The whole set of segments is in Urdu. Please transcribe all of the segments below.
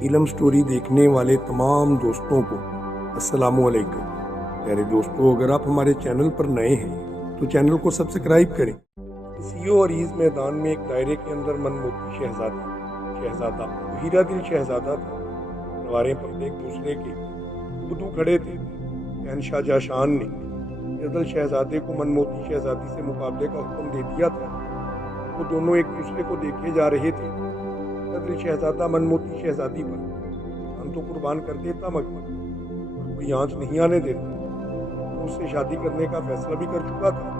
فلم سٹوری دیکھنے والے تمام دوستوں کو السلام علیکم۔ پیارے دوستوں، اگر آپ ہمارے چینل پر نئے ہیں تو چینل کو سبسکرائب کریں۔ سیو اور ایز میدان میں ایک دائرے کے اندر من موتی شہزادہ ہیرا دل شہزادہ تھا۔ تلواریں پکڑے ایک دوسرے کے بدو کھڑے تھے۔ شہنشاہ جاشان نے جدل شہزادے کو من موتی شہزادی سے مقابلے کا حکم دے دیا تھا۔ وہ دونوں ایک دوسرے کو دیکھے جا رہے تھے۔ جدل شہزادہ من موتی شہزادی پر جان تو قربان کر دیتا مگر کوئی آنچ نہیں آنے دیتا۔ وہ اس سے شادی کرنے کا فیصلہ بھی کر چکا تھا،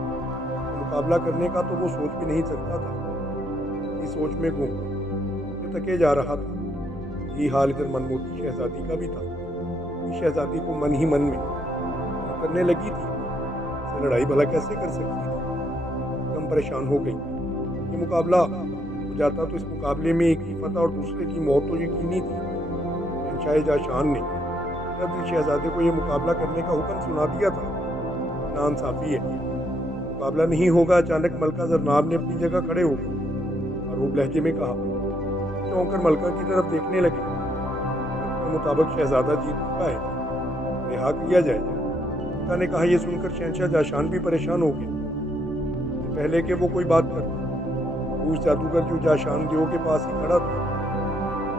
مقابلہ کرنے کا تو وہ سوچ بھی نہیں سکتا تھا۔ اس سوچ میں گم تکے جا رہا تھا۔ یہی حال ادھر من موتی شہزادی کا بھی تھا۔ شہزادی کو من ہی من میں کرنے لگی تھی، اسے لڑائی بھلا کیسے کر سکتی تھی۔ کم پریشان ہو گئی۔ یہ مقابلہ ہو جاتا تو اس مقابلے میں ایک کی فتح اور دوسرے کی موت تو یقینی تھی۔ شہنشاہ جاشان نے جدل شہزادے کو یہ مقابلہ کرنے کا حکم سنا دیا تھا۔ ناانصافی ہے، مقابلہ نہیں ہوگا۔ اچانک ملکہ زرناب نے اپنی جگہ کھڑے ہو گئے اور روب لہجے میں کہا۔ چونک کر ملکہ کی طرف دیکھنے لگے۔ کے مطابق شہزادہ جیت چکا ہے، رہا کیا جائے۔ ملکہ نے کہا۔ یہ سن کر شہنشاہ جاشان بھی پریشان ہو گئے۔ پہلے کہ وہ کوئی بات کرتے، روس جادوگر جو جاشان دیو کے پاس ہی کھڑا تھا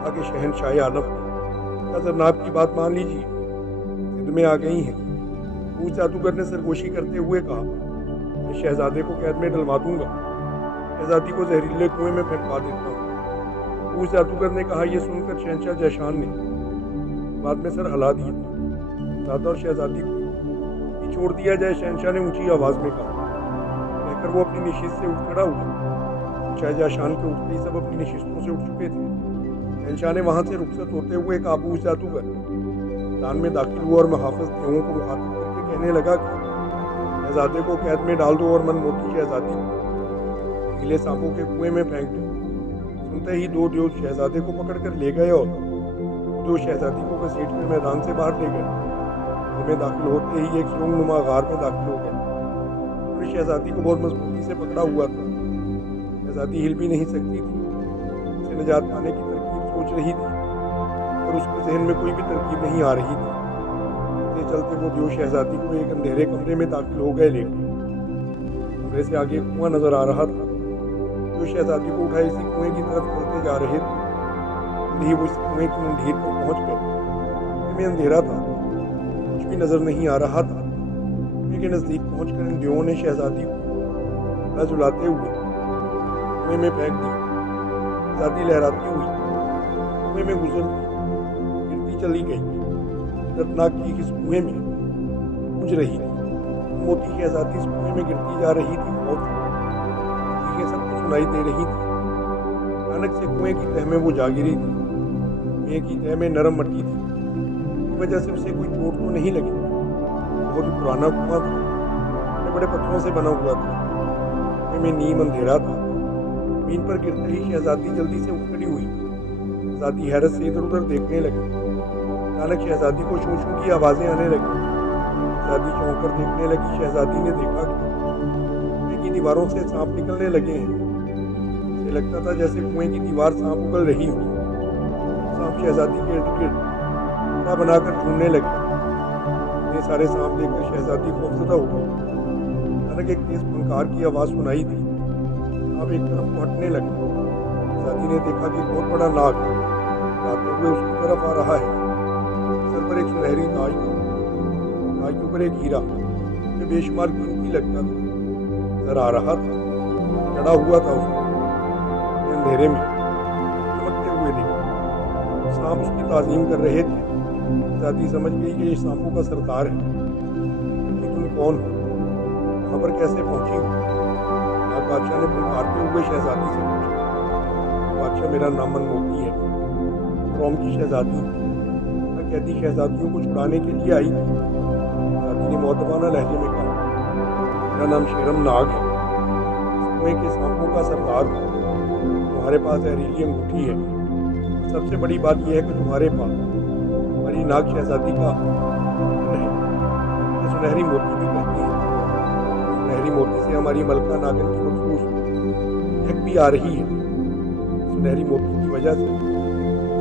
کہا کہ شہنشاہ عالم زرناب کی بات مان لیجیے، ضد میں آ گئی ہیں۔ روس جادوگر نے سرگوشی کرتے ہوئے کہا میں شہزادے کو قید میں ڈلوا دوں گا، شہزادی کو زہریلے کنویں میں پھینکوا دیتا ہوں۔ روس جادوگر نے کہا۔ یہ سن کر شہنشاہ جاشان نے بات میں سر ہلا دیا۔ شہزادہ اور شہزادی کو ہی چھوڑ دیا جائے، شہنشاہ نے اونچی آواز میں کہا۔ کہہ کر وہ اپنی نشست سے اٹھ کھڑا ہوا۔ شہنشاہ جاشان کے اٹھتے ہی سب اپنی نشستوں سے اٹھ چکے تھے۔ شہنشاہ نے وہاں سے رخصت ہوتے ہوئے کہا۔ روس جادوگر میدان میں داخل ہوا اور محافظ دیووں کو مخاطب کر کے کہنے لگا کہ شہزادے کو قید میں ڈال دو اور من موتی شہزادی کو نیلے سانپوں کے کنویں میں پھینک دو۔ سنتے ہی دو دیو شہزادے کو پکڑ کر لے گئے اور دو شہزادی کو گھسیٹ کر میدان سے باہر لے گئے۔ میں داخل ہوتے ہی ایک سرنگ نما غار میں داخل ہو گئے۔ انہوں نے شہزادی کو بہت مضبوطی سے پکڑا ہوا تھا۔ شہزادی ہل بھی نہیں سکتی تھی، اسے نجات پانے کی ترکیب سوچ رہی تھی اور اس کے ذہن میں کوئی بھی ترکیب نہیں آ رہی تھی۔ چلتے چلتے وہ دیو شہزادی کو ایک اندھیرے کمرے میں داخل ہو گئے۔ کمرے سے آگے کنواں نظر آ رہا تھا۔ جو شہزادی کو اٹھائے اسی کنویں کی طرف چلتے جا رہے تھے۔ وہ اس کنویں کی منڈھیر پر پہنچ گئے۔ کنویں میں اندھیرا تھا، کچھ بھی نظر نہیں آ رہا تھا۔ کنویں کے نزدیک پہنچ کر ان دیووں نے شہزادی کو جلاتے ہوئے کنویں میں پھینک دی۔ شہزادی لہراتی ہوئی کنویں میں گزر گرتی چلی گئی۔ دردناک چیخ اس کنویں میں گونج رہی تھی۔ موتی شہزادی اس کنویں میں گرتی جا رہی تھی۔ موت چیخیں سب کو سنائی دے رہی تھی۔ اچانک سے کنویں کی تہ میں وہ جا گری تھی۔ کنویں کی تہ میں نرم مٹی تھی، اس وجہ سے اسے کوئی چوٹ تو نہیں لگی۔ بہت پرانا کنواں تھا، بڑے بڑے پتھروں سے بنا ہوا تھا۔ کنویں میں نیم اندھیرا تھا۔ زمین پر گرتے ہی شہزادی جلدی سے اٹھ کھڑی ہوئی۔ شہزادی حیرت سے ادھر ادھر دیکھنے لگی۔ اچانک شہزادی کو شوں شوں کی آوازیں آنے لگی۔ شہزادی چونک کر دیکھنے لگی۔ شہزادی نے دیکھا کہ کنویں کی دیواروں سے سانپ نکلنے لگے ہیں۔ اسے لگتا تھا جیسے کنویں کی دیوار سانپ اگل رہی ہو۔ سانپ شہزادی کے ارد گرد گھیرا بنا کر جھونڈنے لگے۔ اتنے سارے سانپ دیکھ کر شہزادی خوفزدہ ہو گئی۔ اچانک ایک تیز پھنکار کی آواز سنائی دی۔ سانپ ایک طرف کو ہٹنے لگے۔ شہزادی نے دیکھا کہ بہت بڑا ناگ آتے ہوئے اس کی طرف آ رہا ہے۔ سر پر ایک سنہری تاج تھا، تاج کے اوپر ایک ہیرا جو بے شمار قیمتی لگتا تھا نظر آ رہا تھا۔ چڑھا ہوا تھا اس میں اندھیرے میں چمکتے ہوئے دیکھا۔ سانپ اس کی تعظیم کر رہے تھے۔ شہزادی سمجھ گئی کہ یہ سانپوں کا سردار ہے۔ کہ تم کون ہو، یہاں پر کیسے پہنچی ہو؟ ناگ بادشاہ نے پکارتے ہوئے شہزادی سے پوچھا۔ بادشاہ میرا نام من موتی ہے، روم کی شہزادی ہوں۔ میں قیدی شہزادیوں کو چھڑانے کے لیے آئی تھی۔ شہزادی نے مؤدبانہ لہجے میں کہا۔ میرا نام شیرم ناگ ہے، اس کنویں کے سانپوں کا سردار ہوں۔ تمہارے پاس زہریلی انگوٹھی ہے، سب سے بڑی بات یہ ہے کہ تمہارے پاس ہماری ناگ شہزادی کا ہے، سنہری موتی بھی کہتی ہے۔ سنہری موتی سے ہماری ملکہ ناگن کی مخصوص مہک بھی آ رہی ہے۔ سنہری موتی کی وجہ سے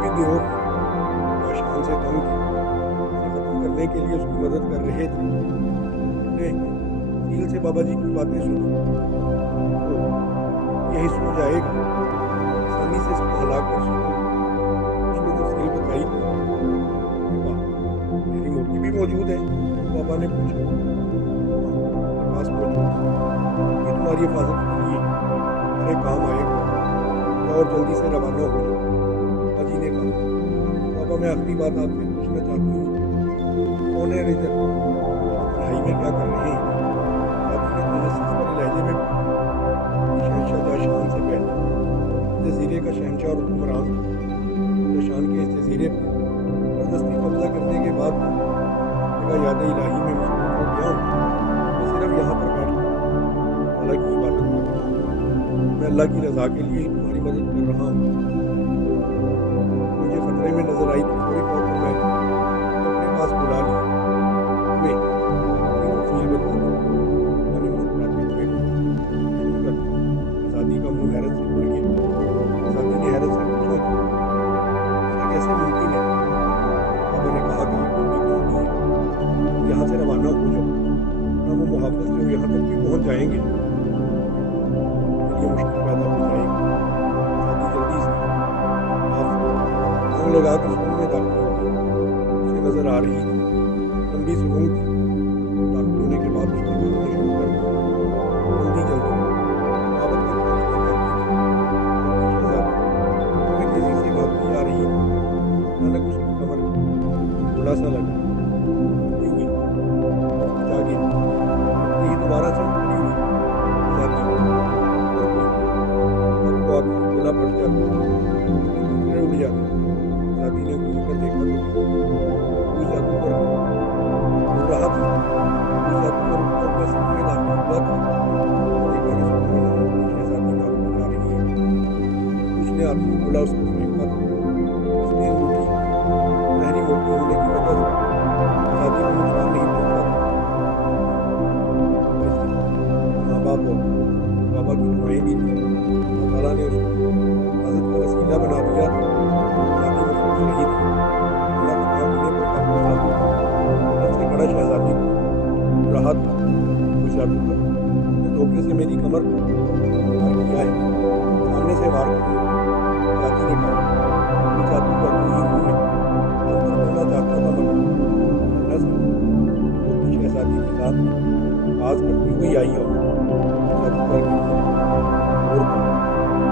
بھی دیور شان سے تنگ تھے، اسے ختم کرنے کے لیے اس کی مدد کر رہے تھے۔ نے تفصیل سے بابا جی کی باتیں سنی تو یہی سمجھ آئے گا، آسانی سے اس کو ہلاک کر سکوں۔ اس نے تفصیل بتائی کہ میری موتی بھی موجود ہے؟ بابا نے پوچھا۔ میرے پاس موجود ہے، یہ تمہاری حفاظت کے لیے ہمارے کام آئے گا، اور جلدی سے روانہ ہو جاؤ۔ بابا جی نے کہا، بابا میں آخری بات آپ سے پوچھنا چاہتی ہوں، کون ہے ریجر؟ پڑھائی میں کیا کر رہے ہیں؟ دادی نے تجسس بھرے لہجے میں شہنشاہ جاشان سے پہلے جزیرے کا شہنشاہ اور حکمران جاشان کے اس جزیرے پر زبردستی قبضہ کرنے کے بعد جگہ یاد الہی میں مصروف ہو گیا ہوں۔ میں صرف یہاں پر بیٹھ کر اللہ کی عبادت کر رہا ہوں۔ میں اللہ کی رضا کے لیے تمہاری مدد کر رہا ہوں۔ مجھے خطرے میں نظر آئی تو فوری طور پر میں نے اپنے پاس بلا لیا۔ میں اپنی تفصیل بتا دوں۔ میں نے مسکراتے ہوئے کہا، آزادی کا منہ حیرت سے کھل گیا۔ آزادی نے حیرت سے پوچھا، ایسا کیسے ممکن ہے؟ بابا نے کہا کہ یہ بھی کام نہیں ہے، یہاں سے روانہ ہو جاؤ، نہ وہ محافظ جو یہاں تک بھی پہنچ جائیں گے یہ مشکل پیدا ہو جائے گی۔ آزادی جلدی سے آنکھ لگا کر سکون میں داخل ہو گئی۔ اسے نظر آ رہی تھی لمبی سکون تھی۔ داخل ہونے کے بعد اس نے بولنا شروع کر دیا، جلدی جلدی بابت کے پہنچ میں کہتی تھی، شہزادی تمہیں تیزی سے بھاگتی جا رہی تھی۔ اچانک اس کی کمر تھوڑا سا لگا، ہوئی بچا گئی، یہی دوبارہ سے کھڑی ہوئی۔ گلا پڑ جاتا، دوسرے اڑ جاتا۔ آزادی نے گھوم کر دیکھا تو کوئی جادوگر ہو رہا تھا، کوئی جادوگر اوپر میں سب میں داخل ہوا تھا۔ دیکھا کہ شہزادی بھاگتی جا رہی ہے۔ اس نے آدمی گولا اس کو پھینکا تھا۔ اس نے انگوٹھی سنہری موٹی ہونے کی وجہ سے آزادی کو نقصان نہیں پہنچا تھا۔ ماں باپ اور بابا کی دعائیں بھی تھیں۔ اللہ تعالیٰ نے اس کو حفاظت کا وسیلہ بنا دیا تھا۔ آزادی میں سوچ رہی تھی، اللہ کا کام ہونے پر کافی سب سے بڑا شہزادی کو رہا تھا کوئی جادوگر نے دھوکے سے میری کمر کو وار کیا ہے، سامنے سے وار کیا۔ آزادی نے کہا، کوئی جادوگر کوئی ہوں میں اندر کرنا چاہتا تھا مگر نہ سکتا۔ وہ شہزادی کی ذات باز کرتی ہوئی آئی اور جادوگر کی اور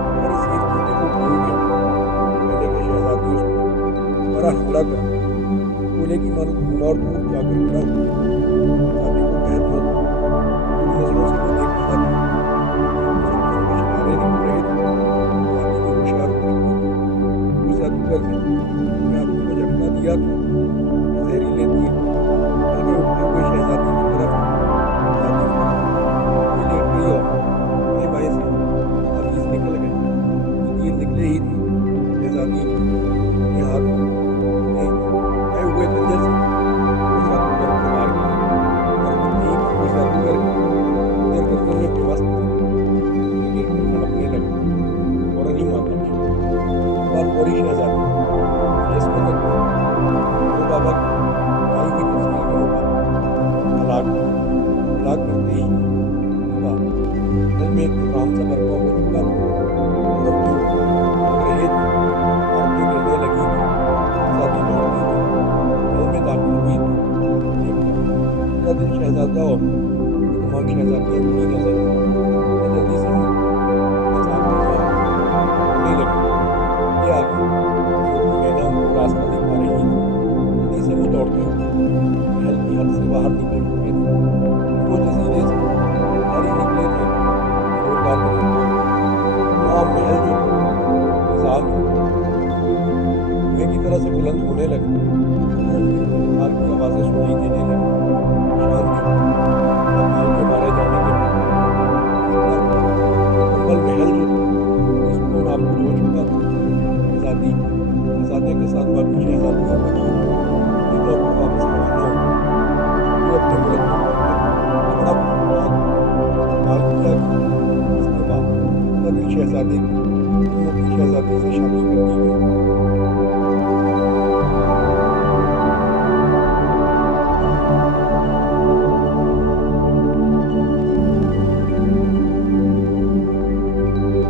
ہماری سیر کھلنے کو بھول گیا۔ میں نے کہا، شہزادی اس پر ہمارا حملہ کر بولے کی مانند گھوما اور دور جا کر کھڑا ہوا۔ شہزادی کو قید مت نظروں سے وہ دیکھ رہا تھا، اشارے نکل رہے تھے۔ شہزادی نے ہوشیار ہو رکھی، اس جادوگر نے اپنے ہاتھوں کو جھٹکا دیا تھا، زہریلے تیر آگے اٹھتے ہوئے شہزادی کی طرف شہزادی لیٹ گئی اور بائیں بائیں سے آویز نکل گئے۔ تیر نکلے ہی تھی، شہزادی نے ہاتھ اٹھائے ہوئے خنجر سے اس جادوگر کو وار کیا اور نہیں اس جادوگر کے خنجر گردن میں پیوست گر کر تڑپنے لگا۔ فوراً ہی ماتا بعد فوری شہزادی جسم تک وہ بابا کی بتائی ہوئی تفصیل کے مطابق ہلاک کرتے ہی دل میں ایک کام سا برپا ہو چکا تھا۔ اور جو لگ رہے تھے آنکھیں گرنے لگی تھی۔ آزادی دوڑتی ہوئی گھر میں داخل ہوئی تھی۔ میرا دل شہزادہ اور تمام شہزادیاں بری نظر میں جلدی سے ہونے لگی۔ یہ آگے مینا ان کو راستہ دکھا رہی تھی۔ جلدی سے وہ دوڑتے ہوئے محل کی حد سے باہر نکل چکے تھے۔ وہ جزیرے سے باہر ہی نکلے تھے، وہاں محل جو نظام کی طرح سے بلند ہونے لگا، ہار کی آوازیں سنائی دینے لگی۔ شان جو محل کے مارے جانے کے مکمل محل جو اس کو آپ کو ہو چکا تھا۔ شہزادے کے ساتھ باقی شہزادیوں کو طور پر واپس روانہ ہو، وہ اپنے ملک میں بڑا مال کیا۔ اس کے بعد شہزادے کی شہزادی سے شادی